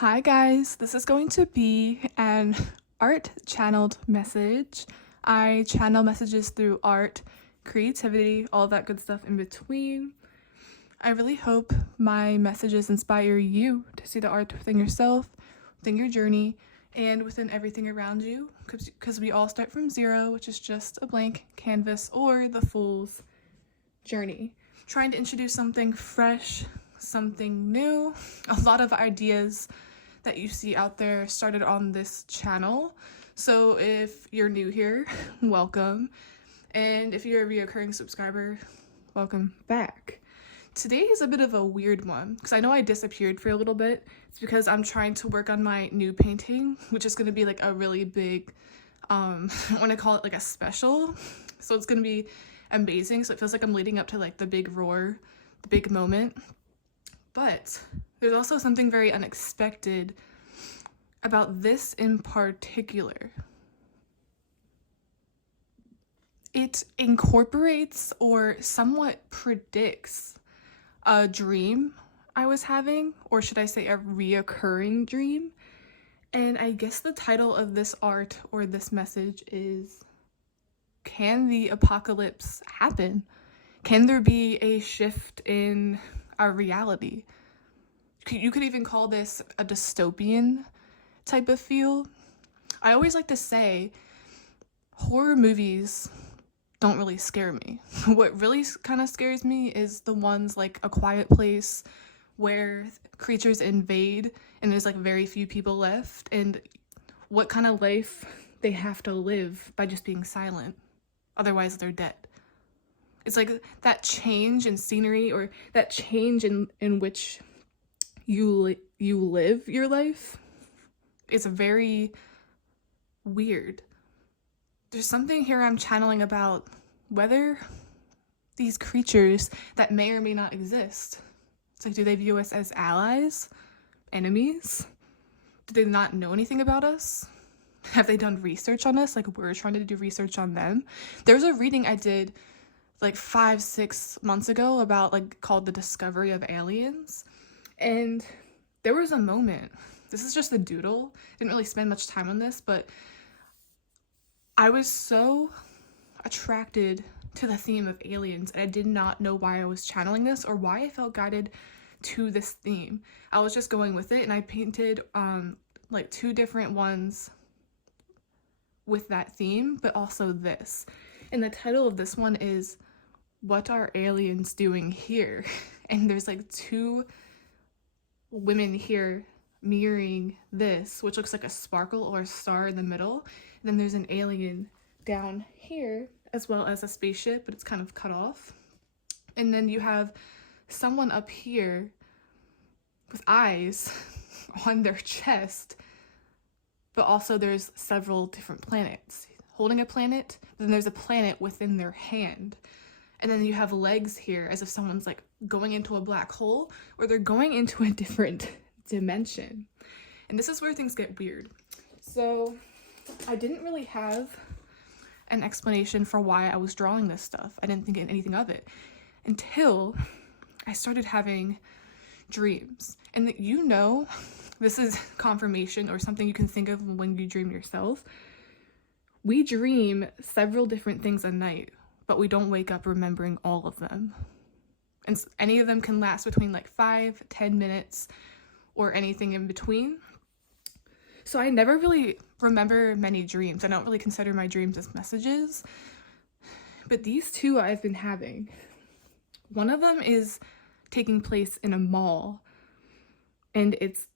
Hi guys, this is going to be an art channeled message. I channel messages through art, creativity, all that good stuff in between. I really hope my messages inspire you to see the art within yourself, within your journey, and within everything around you, because we all start from zero, which is just a blank canvas or the fool's journey. Trying to introduce something fresh, something new. A lot of ideas that you see out there started on this channel. So if you're new here, welcome. And if you're a reoccurring subscriber, welcome back. Today is a bit of a weird one because I know I disappeared for a little bit. It's because I'm trying to work on my new painting, which is going to be like a really big, I want to call it like a special. So it's going to be amazing. So it feels like I'm leading up to like the big roar, the big moment. But there's also something very unexpected about this in particular. It incorporates or somewhat predicts a dream I was having, or should I say a reoccurring dream. And I guess the title of this art or this message is, can the apocalypse happen? Can there be a shift in our reality? You could even call this a dystopian type of feel. I always like to say horror movies don't really scare me. What really kind of scares me is the ones like A Quiet Place, where creatures invade and there's like very few people left, and what kind of life they have to live by just being silent. Otherwise they're dead. It's like that change in scenery, or that change in which you live your life. It's very weird. There's something here I'm channeling about whether these creatures that may or may not exist. It's like, do they view us as allies? Enemies? Do they not know anything about us? Have they done research on us? Like we're trying to do research on them? There's a reading I did like 5-6 months ago about like called The Discovery of Aliens. And there was a moment, this is just a doodle, didn't really spend much time on this, but I was so attracted to the theme of aliens, and I did not know why I was channeling this or why I felt guided to this theme. I was just going with it, and I painted like 2 different ones with that theme, but also this. And the title of this one is, What Are Aliens Doing Here? And there's like 2 women here mirroring this, which looks like a sparkle or a star in the middle. And then there's an alien down here, as well as a spaceship, but it's kind of cut off. And then you have someone up here with eyes on their chest, but also there's several different planets holding a planet. Then there's a planet within their hand. And then you have legs here as if someone's like going into a black hole, or they're going into a different dimension. And this is where things get weird. So I didn't really have an explanation for why I was drawing this stuff. I didn't think anything of it until I started having dreams. And that, you know, this is confirmation or something you can think of when you dream yourself. We dream several different things a night, but we don't wake up remembering all of them. And any of them can last between like 5-10 minutes or anything in between. So I never really remember many dreams. I don't really consider my dreams as messages. But these 2 I've been having. One of them is taking place in a mall. And it's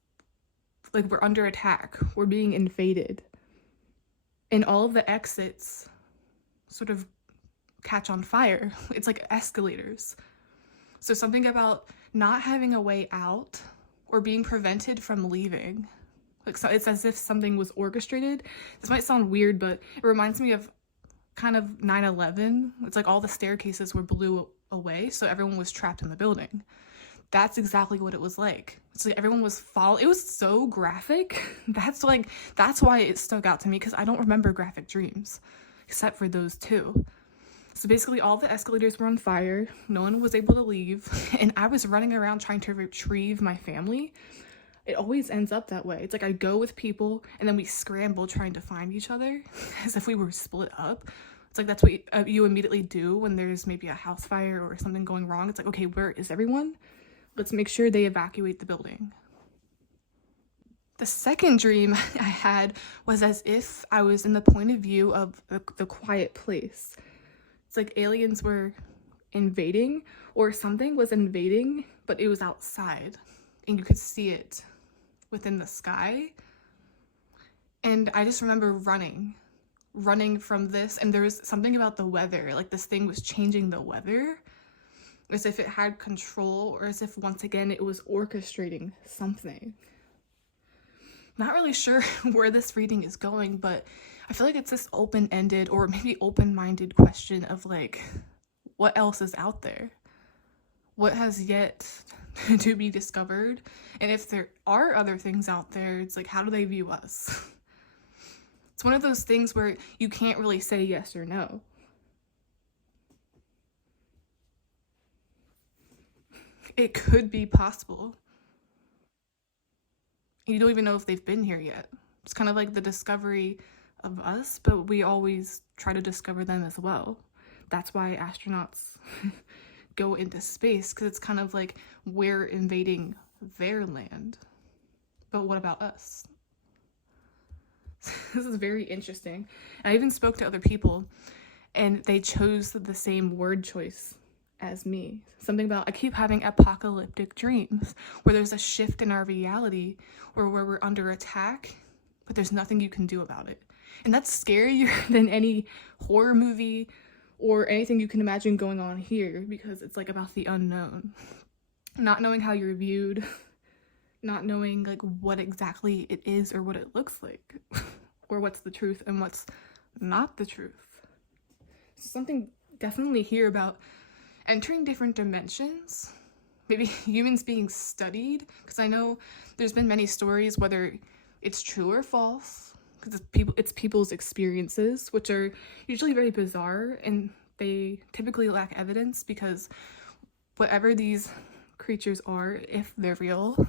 like we're under attack. We're being invaded. And all of the exits sort of catch on fire. It's like escalators. So something about not having a way out or being prevented from leaving. Like, so it's as if something was orchestrated. This might sound weird, but it reminds me of kind of 9/11. It's like all the staircases were blew away, so everyone was trapped in the building. That's exactly what it was like. It's like everyone was it was so graphic. That's why it stuck out to me, because I don't remember graphic dreams except for those 2. So basically all the escalators were on fire, no one was able to leave, and I was running around trying to retrieve my family. It always ends up that way. It's like I go with people and then we scramble trying to find each other as if we were split up. It's like that's what you immediately do when there's maybe a house fire or something going wrong. It's like, okay, where is everyone? Let's make sure they evacuate the building. The second dream I had was as if I was in the point of view of the quiet place. It's like aliens were invading, or something was invading, but it was outside and you could see it within the sky. And I just remember running from this, and there was something about the weather, like this thing was changing the weather as if it had control, or as if once again it was orchestrating something. Not really sure where this reading is going, but I feel like it's this open-ended or maybe open-minded question of like, what else is out there? What has yet to be discovered? And if there are other things out there, it's like, how do they view us? It's one of those things where you can't really say yes or no. It could be possible. You don't even know if they've been here yet. It's kind of like the discovery of us, but we always try to discover them as well. That's why astronauts go into space, because it's kind of like we're invading their land. But what about us? This is very interesting. I even spoke to other people and they chose the same word choice as me. Something about, I keep having apocalyptic dreams where there's a shift in our reality, or where we're under attack, but there's nothing you can do about it. And that's scarier than any horror movie or anything you can imagine going on here, because it's like about the unknown. Not knowing how you're viewed, not knowing like what exactly it is or what it looks like, or what's the truth and what's not the truth. So something definitely here about entering different dimensions, maybe humans being studied, because I know there's been many stories, whether it's true or false, because it's people's experiences, which are usually very bizarre, and they typically lack evidence, because whatever these creatures are, if they're real,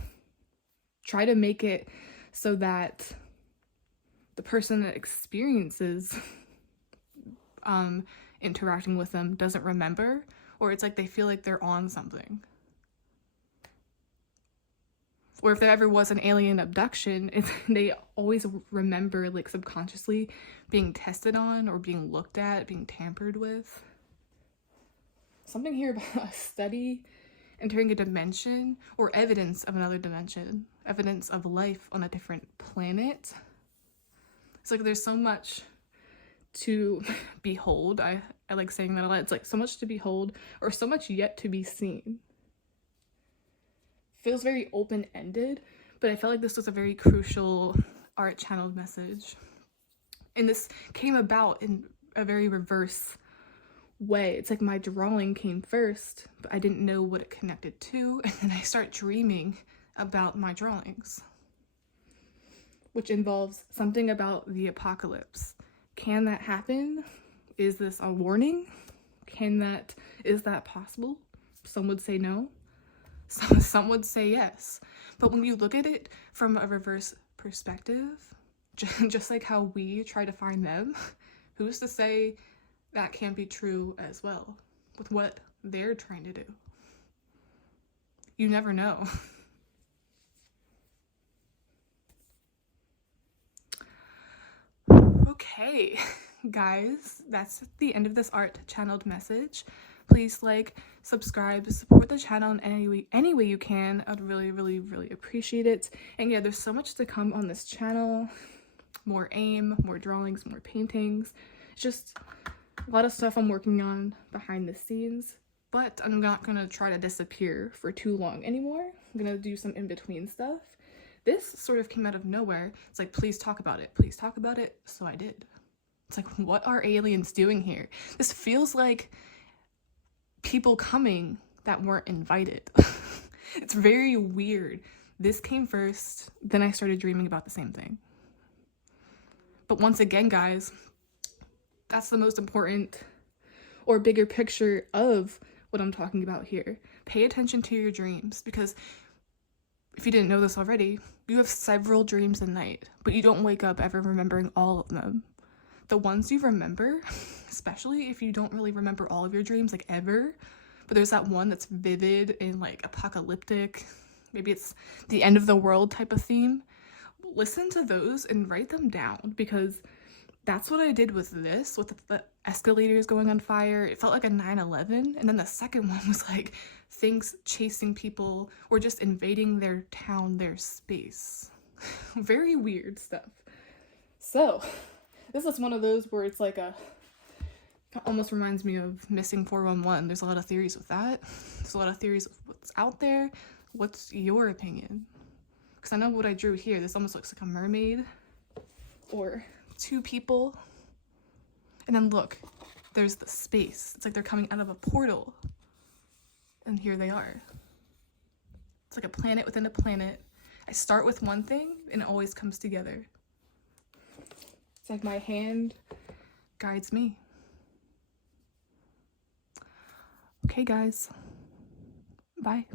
try to make it so that the person that experiences interacting with them doesn't remember, or it's like they feel like they're on something. Or if there ever was an alien abduction, they always remember, like, subconsciously being tested on or being looked at, being tampered with. Something here about a study, entering a dimension, or evidence of another dimension, evidence of life on a different planet. It's like there's so much to behold. I like saying that a lot. It's like so much to behold, or so much yet to be seen. Feels very open-ended, but I felt like this was a very crucial art channeled message. And this came about in a very reverse way. It's like my drawing came first, but I didn't know what it connected to, and then I start dreaming about my drawings, which involves something about the apocalypse. Can that happen? Is this a warning? Is that possible? Some would say no. Some would say yes. But when you look at it from a reverse perspective, just like how we try to find them, who's to say that can't be true as well with what they're trying to do? You never know. Okay, guys, that's the end of this art channeled message. Please like, subscribe, support the channel in any way you can. I'd really, really, really appreciate it. And yeah, there's so much to come on this channel. More aim, more drawings, more paintings. It's just a lot of stuff I'm working on behind the scenes. But I'm not gonna try to disappear for too long anymore. I'm gonna do some in-between stuff. This sort of came out of nowhere. It's like, please talk about it. Please talk about it. So I did. It's like, what are aliens doing here? This feels like people coming that weren't invited. It's very weird. This came first, then I started dreaming about the same thing. But once again, guys, that's the most important or bigger picture of what I'm talking about here. Pay attention to your dreams, because if you didn't know this already, you have several dreams a night, but you don't wake up ever remembering all of them. The ones you remember, especially if you don't really remember all of your dreams, like ever, but there's that one that's vivid and like apocalyptic, maybe it's the end of the world type of theme. Listen to those and write them down, because that's what I did with this, with the escalators going on fire. It felt like a 9/11. And then the second one was like things chasing people or just invading their town, their space. Very weird stuff. So this is one of those where it's like almost reminds me of Missing 411. There's a lot of theories with that. There's a lot of theories of what's out there. What's your opinion? Because I know what I drew here, this almost looks like a mermaid or two people. And then look, there's the space. It's like they're coming out of a portal. And here they are. It's like a planet within a planet. I start with one thing and it always comes together. It's like my hand guides me. Okay, guys. Bye.